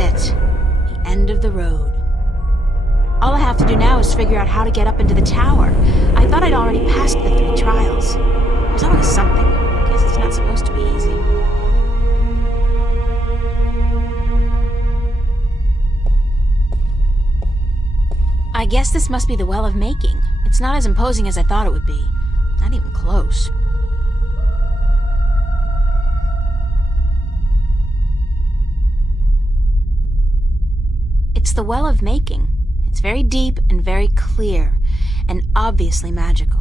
it. The end of the road. All I have to do now is figure out how to get up into the tower. I thought I'd already passed the 3 trials. There's always something. Guess it's not supposed to be easy. I guess this must be the Well of Making. It's not as imposing as I thought it would be. Not even close. It's the Well of Making. It's very deep and very clear, and obviously magical.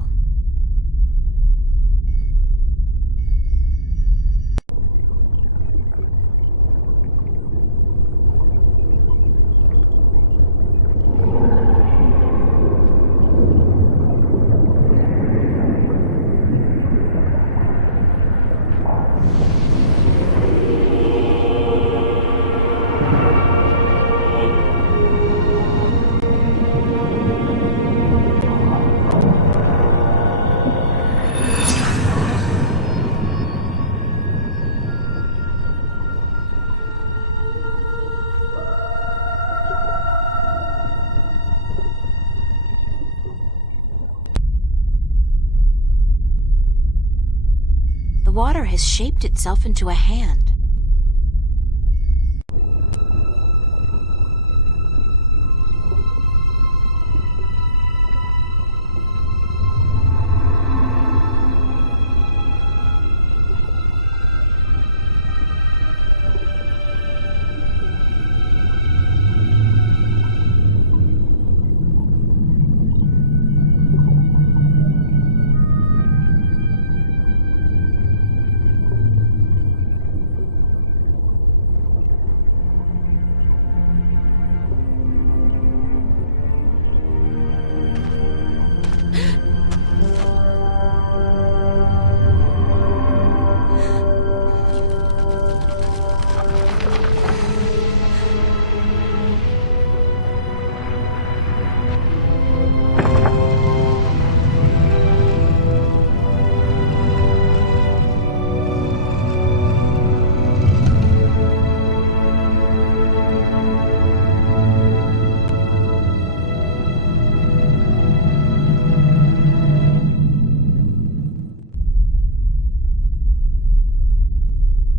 The water has shaped itself into a hand.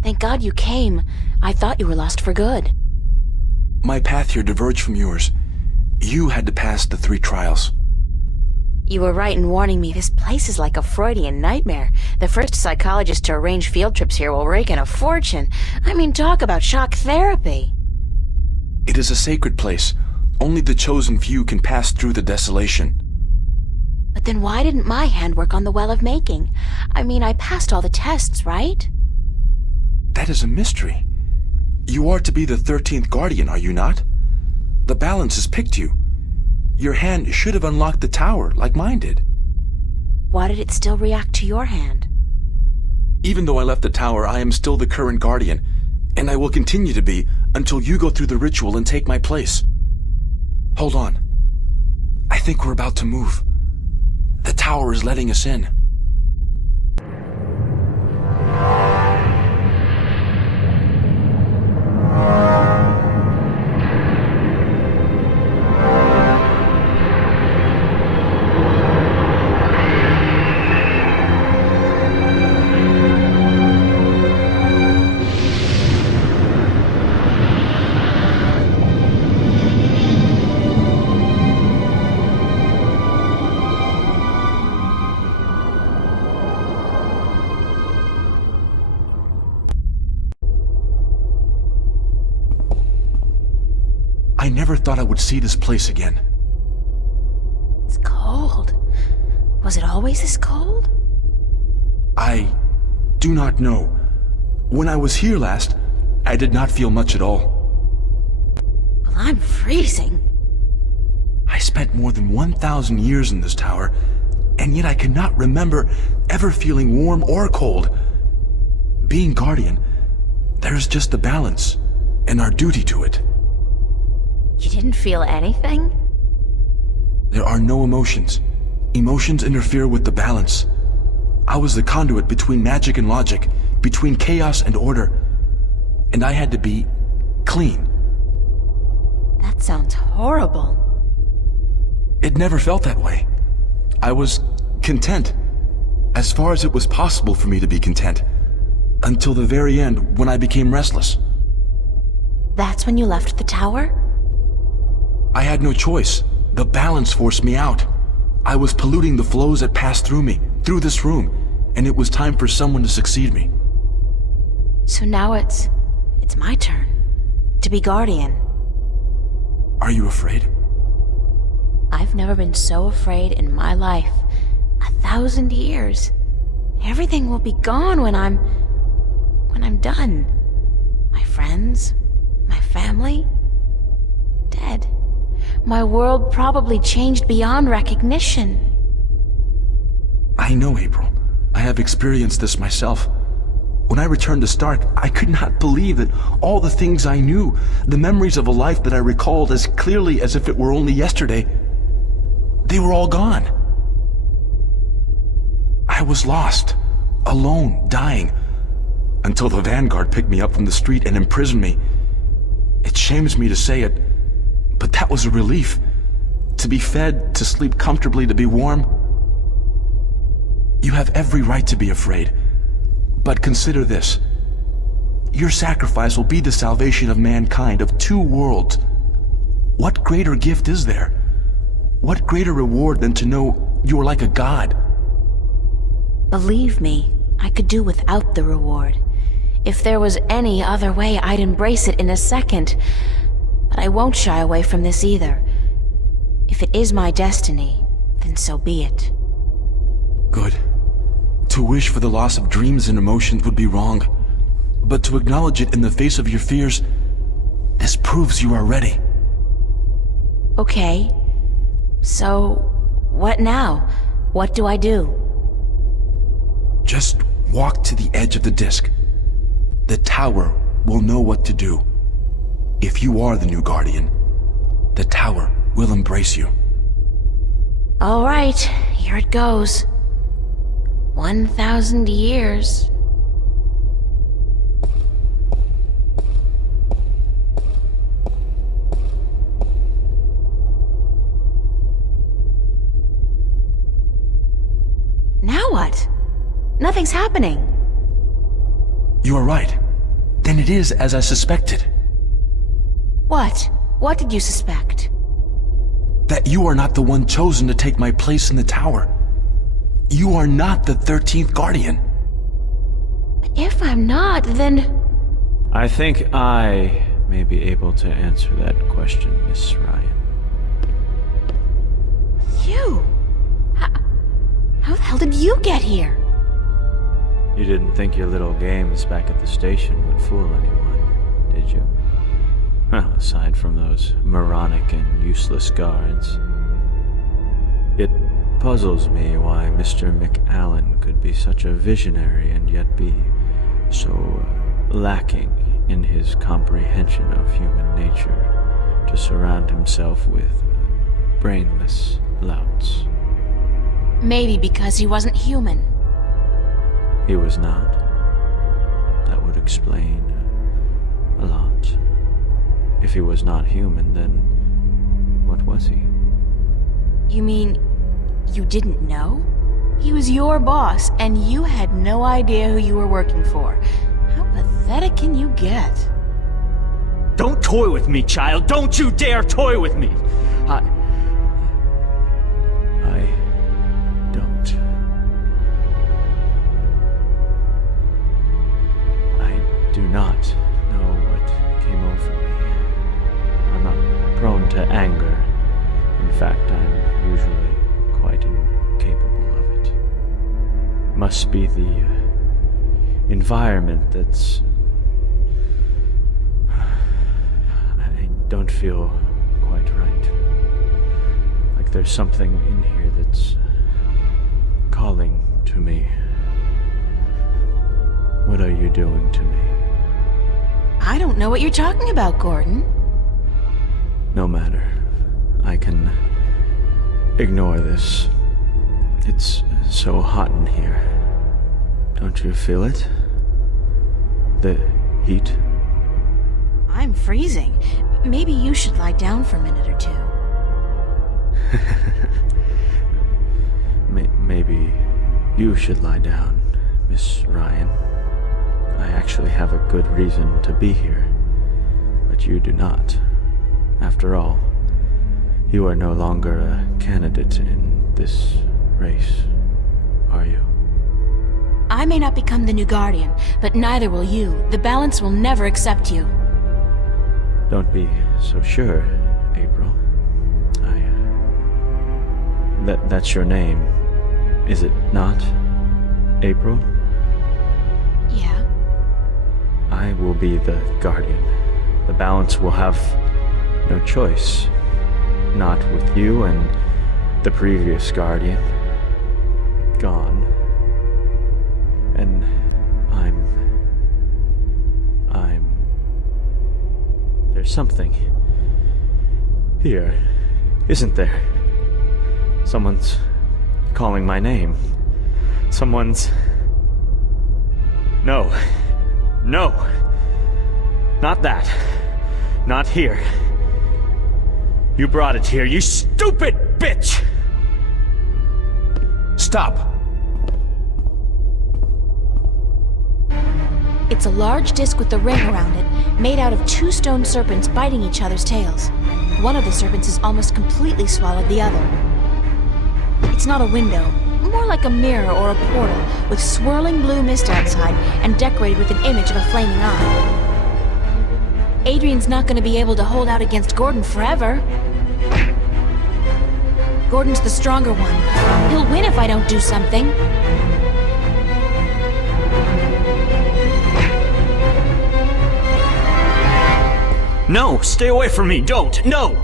Thank God you came. I thought you were lost for good. My path here diverged from yours. You had to pass the 3 trials. You were right in warning me. This place is like a Freudian nightmare. The first psychologist to arrange field trips here will rake in a fortune. I mean, talk about shock therapy. It is a sacred place. Only the chosen few can pass through the desolation. But then why didn't my hand work on the Well of Making? I mean, I passed all the tests, right? That is a mystery. You are to be the 13th Guardian, are you not? The balance has picked you. Your hand should have unlocked the tower, like mine did. Why did it still react to your hand? Even though I left the tower, I am still the current Guardian, and I will continue to be until you go through the ritual and take my place. Hold on. I think we're about to move. The tower is letting us in. I never thought I would see this place again. It's cold. Was it always this cold? I do not know. When I was here last, I did not feel much at all. Well, I'm freezing. I spent more than 1,000 years in this tower, and yet I cannot remember ever feeling warm or cold. Being Guardian, there is just the balance, and our duty to it. You didn't feel anything? There are no emotions. Emotions interfere with the balance. I was the conduit between magic and logic, between chaos and order, and I had to be clean. That sounds horrible. It never felt that way. I was content, as far as it was possible for me to be content, until the very end when I became restless. That's when you left the tower? I had no choice. The balance forced me out. I was polluting the flows that passed through me, through this room, and it was time for someone to succeed me. So now it's my turn to be guardian. Are you afraid? I've never been so afraid in my life. 1,000 years. Everything will be gone when I'm done. My friends, my family, dead. My world probably changed beyond recognition. I know, April. I have experienced this myself. When I returned to Stark, I could not believe that all the things I knew, the memories of a life that I recalled as clearly as if it were only yesterday, they were all gone. I was lost, alone, dying, until the Vanguard picked me up from the street and imprisoned me. It shames me to say it, but that was a relief. To be fed, to sleep comfortably, to be warm. You have every right to be afraid. But consider this. Your sacrifice will be the salvation of mankind, of 2 worlds. What greater gift is there? What greater reward than to know you are like a god? Believe me, I could do without the reward. If there was any other way, I'd embrace it in a second. But I won't shy away from this either. If it is my destiny, then so be it. Good. To wish for the loss of dreams and emotions would be wrong. But to acknowledge it in the face of your fears, this proves you are ready. Okay. So, what now? What do I do? Just walk to the edge of the disk. The tower will know what to do. If you are the new guardian, the tower will embrace you. All right, here it goes. 1,000 years. Now what? Nothing's happening. You are right. Then it is as I suspected. What? What did you suspect? That you are not the one chosen to take my place in the tower. You are not the 13th Guardian. But if I'm not, then... I think I may be able to answer that question, Miss Ryan. You? How the hell did you get here? You didn't think your little games back at the station would fool anyone, did you? Well, aside from those moronic and useless guards. It puzzles me why Mr. McAllen could be such a visionary and yet be so lacking in his comprehension of human nature to surround himself with brainless louts. Maybe because he wasn't human. He was not. That would explain a lot. If he was not human, then what was he? You mean you didn't know? He was your boss, and you had no idea who you were working for. How pathetic can you get? Don't toy with me, child! Don't you dare toy with me! I don't. I do not know what came over me. I'm not prone to anger. In fact, I'm usually quite incapable of it. Must be the environment that's... I don't feel quite right. Like there's something in here that's calling to me. What are you doing to me? I don't know what you're talking about, Gordon. No matter. I can ignore this. It's so hot in here. Don't you feel it? The heat? I'm I'm freezing. Maybe you should lie down for a minute or two. Maybe you should lie down, Miss Ryan. I actually have a good reason to be here, but you do not. After all, you are no longer a candidate in this race, are you? I may not become the new Guardian, but neither will you. The balance will never accept you. Don't be so sure, April. That's your name, is it not, April? Yeah. I will be the Guardian. The balance will have no choice. Not with you and the previous Guardian gone. And there's something here, isn't there? Someone's calling my name. Someone's... No. Not that. Not here. You brought it here, you stupid bitch! Stop! It's a large disc with a ring around it, made out of 2 stone serpents biting each other's tails. One of the serpents has almost completely swallowed the other. It's not a window, more like a mirror or a portal, with swirling blue mist outside and decorated with an image of a flaming eye. Adrian's not going to be able to hold out against Gordon forever. Gordon's the stronger one. He'll win if I don't do something. No! Stay away from me! Don't! No!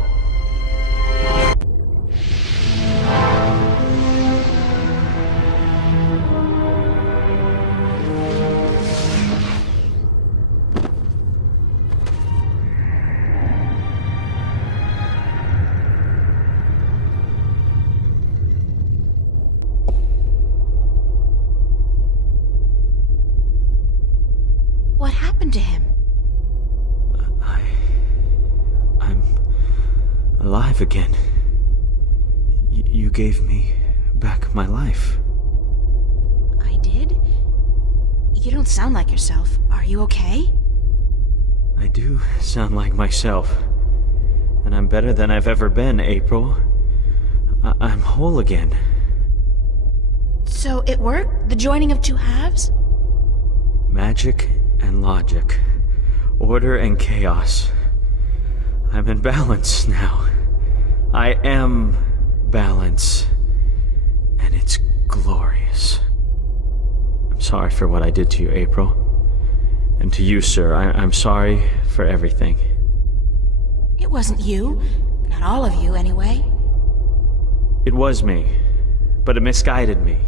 What happened to him? I'm alive again. You gave me back my life. I did? You don't sound like yourself. Are you okay? I do sound like myself. And I'm better than I've ever been, April. I'm whole again. So it worked? The joining of 2 halves? Magic and logic. Order and chaos. I'm in balance now. I am balance. And it's glorious. I'm sorry for what I did to you, April. And to you, sir, I'm sorry for everything. It wasn't you. Not all of you, anyway. It was me, but it misguided me.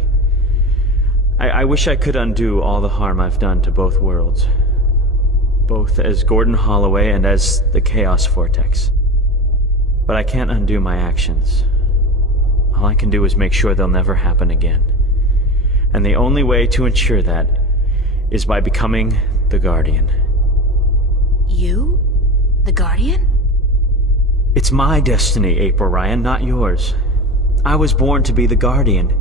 I wish I could undo all the harm I've done to both worlds. Both as Gordon Holloway and as the Chaos Vortex. But I can't undo my actions. All I can do is make sure they'll never happen again. And the only way to ensure that is by becoming the Guardian. You? The Guardian? It's my destiny, April Ryan, not yours. I was born to be the Guardian.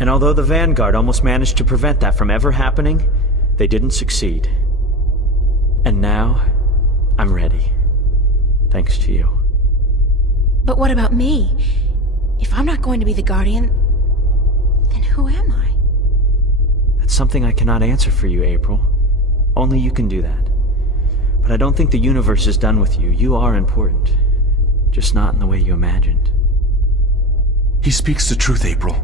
And although the Vanguard almost managed to prevent that from ever happening, they didn't succeed. And now, I'm ready. Thanks to you. But what about me? If I'm not going to be the Guardian, then who am I? That's something I cannot answer for you, April. Only you can do that. But I don't think the universe is done with you. You are important. Just not in the way you imagined. He speaks the truth, April.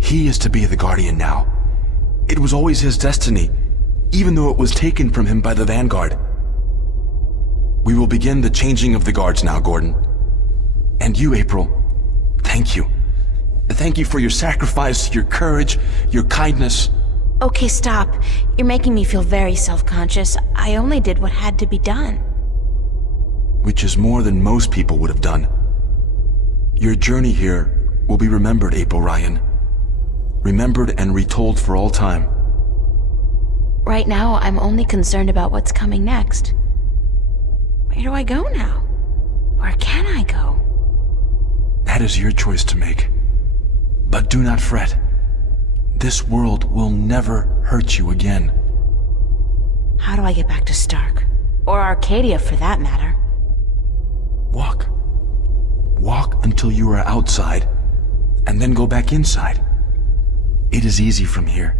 He is to be the Guardian now. It was always his destiny, even though it was taken from him by the Vanguard. We will begin the changing of the guards now, Gordon. And you, April, thank you. Thank you for your sacrifice, your courage, your kindness. Okay, stop. You're making me feel very self-conscious. I only did what had to be done. Which is more than most people would have done. Your journey here will be remembered, April Ryan. Remembered and retold for all time. Right now, I'm only concerned about what's coming next. Where do I go now? Where can I go? That is your choice to make. But do not fret. This world will never hurt you again. How do I get back to Stark? Or Arcadia, for that matter? Walk. Walk until you are outside, and then go back inside. It is easy from here.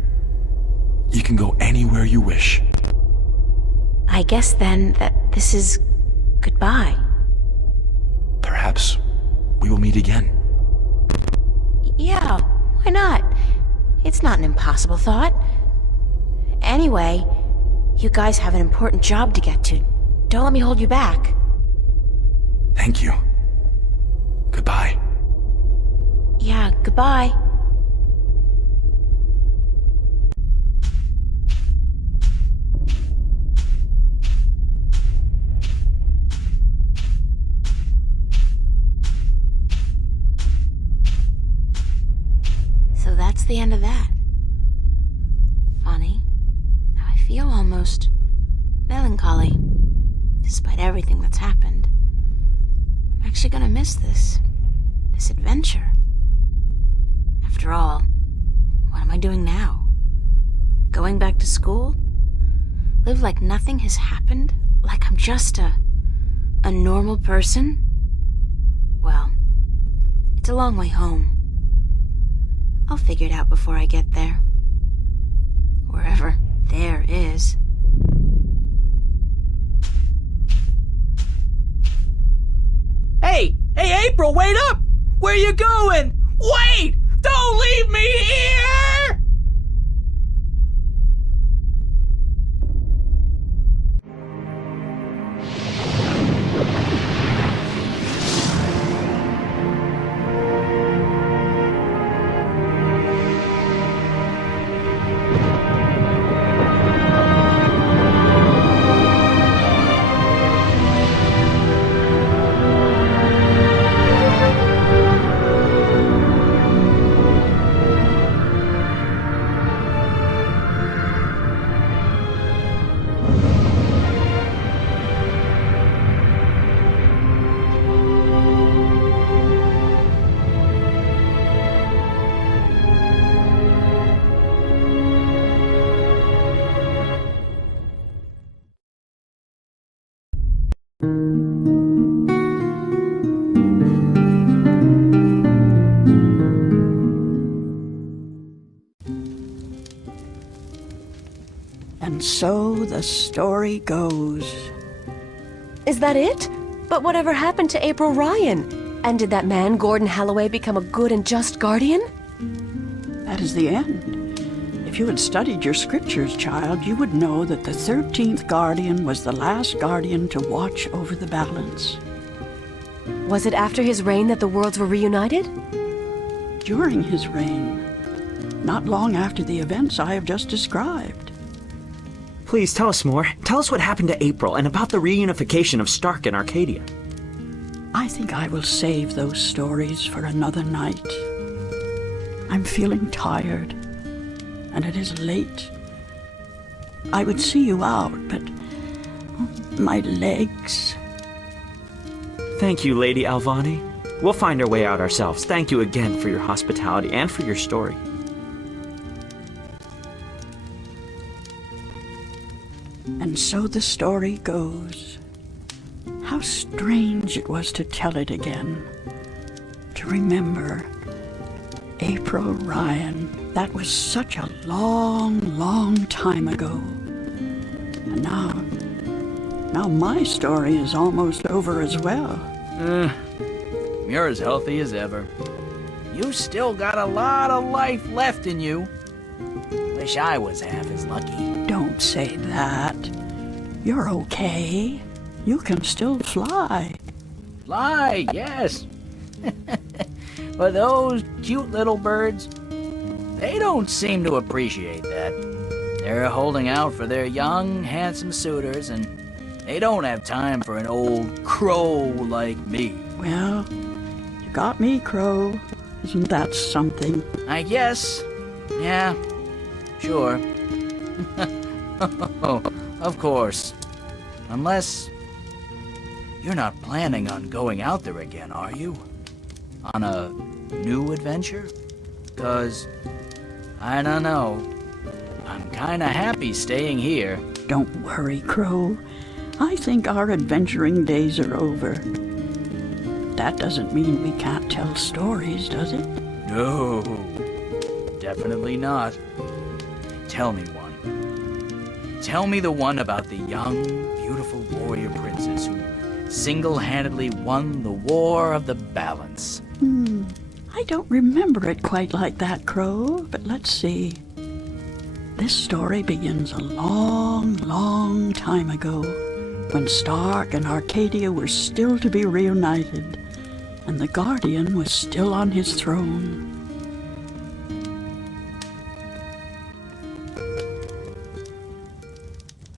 You can go anywhere you wish. I guess then that this is goodbye. Perhaps we will meet again. Yeah, why not? It's not an impossible thought. Anyway, you guys have an important job to get to. Don't let me hold you back. Thank you. Goodbye. Yeah, goodbye. So that's the end of that. Funny. I feel almost melancholy, despite everything that's happened. I'm actually gonna miss this adventure. After all, what am I doing now? Going back to school? Live like nothing has happened? Like I'm just a normal person? Well, it's a long way home. I'll figure it out before I get there. Wherever there is. Hey, April, wait up! Where you going? Wait! Don't leave me here! And so the story goes. Is that it? But whatever happened to April Ryan? And did that man, Gordon Holloway, become a good and just guardian? That is the end. If you had studied your scriptures, child, you would know that the 13th guardian was the last guardian to watch over the balance. Was it after his reign that the worlds were reunited? During his reign, not long after the events I have just described. Please tell us more. Tell us what happened to April and about the reunification of Stark and Arcadia. I think I will save those stories for another night. I'm feeling tired, and it is late. I would see you out, but my legs... Thank you, Lady Alvani. We'll find our way out ourselves. Thank you again for your hospitality and for your story. And so the story goes. How strange it was to tell it again. To remember April Ryan. That was such a long, long time ago. And now my story is almost over as well. You're as healthy as ever. You still got a lot of life left in you. Wish I was half as lucky. Don't say that. You're okay. You can still fly. Fly, yes. But those cute little birds, they don't seem to appreciate that. They're holding out for their young, handsome suitors, and they don't have time for an old crow like me. Well, you got me, Crow. Isn't that something? I guess. Yeah, sure. Oh, of course. Unless You're not planning on going out there again, are you? On a new adventure? 'Cause, I don't know. I'm kinda happy staying here. Don't worry, Crow. I think our adventuring days are over. That doesn't mean we can't tell stories, does it? No, definitely not. Tell me one. Tell me the one about the young, beautiful warrior princess who single-handedly won the War of the Balance. I don't remember it quite like that, Crow, but let's see. This story begins a long, long time ago, when Stark and Arcadia were still to be reunited, and the Guardian was still on his throne.